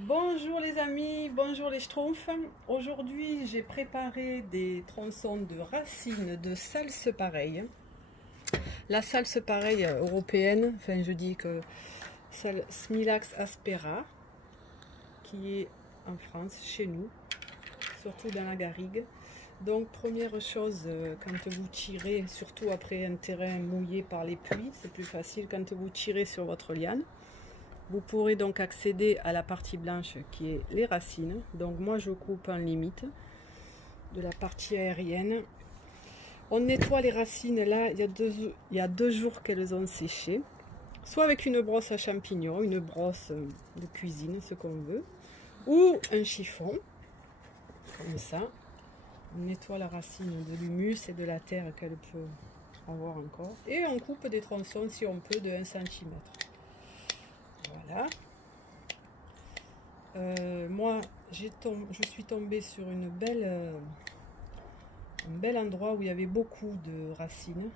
Bonjour les amis, bonjour les schtroumpfs. Aujourd'hui j'ai préparé des tronçons de racines de salse pareille. La salse pareille européenne, enfin je dis que Smilax aspera, qui est en France, chez nous, surtout dans la garrigue. Donc première chose, quand vous tirez, surtout après un terrain mouillé par les pluies, c'est plus facile quand vous tirez sur votre liane. Vous pourrez donc accéder à la partie blanche qui est les racines. Donc moi je coupe en limite de la partie aérienne. On nettoie les racines là, il y a deux jours qu'elles ont séché. Soit avec une brosse à champignons, une brosse de cuisine, ce qu'on veut. Ou un chiffon, comme ça. On nettoie la racine de l'humus et de la terre qu'elle peut avoir encore. Et on coupe des tronçons si on peut de 1 cm. Voilà. Moi, je suis tombée sur un bel endroit où il y avait beaucoup de racines.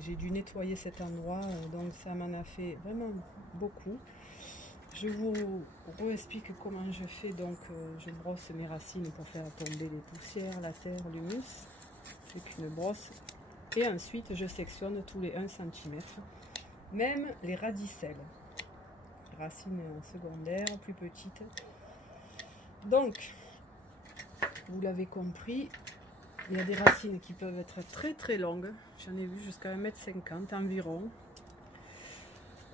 J'ai dû nettoyer cet endroit, donc ça m'en a fait vraiment beaucoup. Je vous explique comment je fais. Donc, je brosse mes racines pour faire tomber les poussières, la terre, l'humus, avec une brosse. Et ensuite, je sectionne tous les 1 cm, même les radicelles. Racines secondaires, plus petites. Donc, vous l'avez compris, il y a des racines qui peuvent être très très longues. J'en ai vu jusqu'à 1,50 m environ.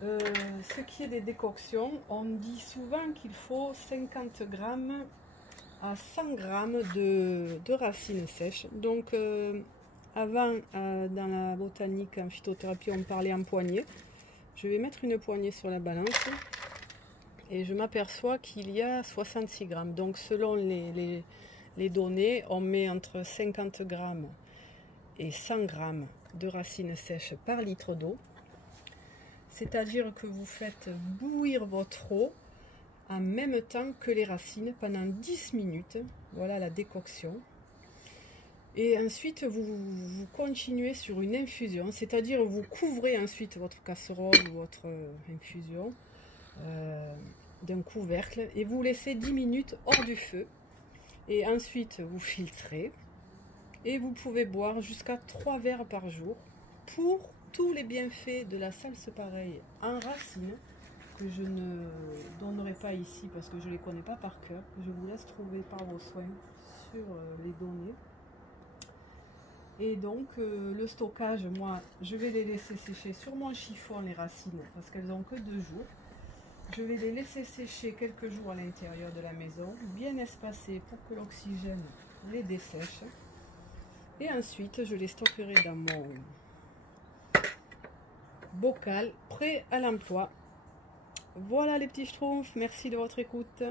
Ce qui est des décoctions, on dit souvent qu'il faut 50 g à 100 g de racines sèches. Donc, avant, dans la botanique, en phytothérapie, on parlait en poignée. Je vais mettre une poignée sur la balance. Et je m'aperçois qu'il y a 66 grammes. Donc selon les données, on met entre 50 grammes et 100 grammes de racines sèches par litre d'eau. C'est-à-dire que vous faites bouillir votre eau en même temps que les racines pendant 10 minutes. Voilà la décoction. Et ensuite, vous continuez sur une infusion. C'est-à-dire vous couvrez ensuite votre casserole ou votre infusion d'un couvercle et vous laissez 10 minutes hors du feu et ensuite vous filtrez et vous pouvez boire jusqu'à 3 verres par jour pour tous les bienfaits de la salse pareille en racines que je ne donnerai pas ici parce que je ne les connais pas par cœur. Je vous laisse trouver par vos soins sur les données. Et donc le stockage, moi je vais les laisser sécher sur mon chiffon les racines parce qu'elles n'ont que 2 jours. Je vais les laisser sécher quelques jours à l'intérieur de la maison, bien espacés pour que l'oxygène les dessèche. Et ensuite, je les stockerai dans mon bocal, prêt à l'emploi. Voilà les petits schtroumpfs, merci de votre écoute.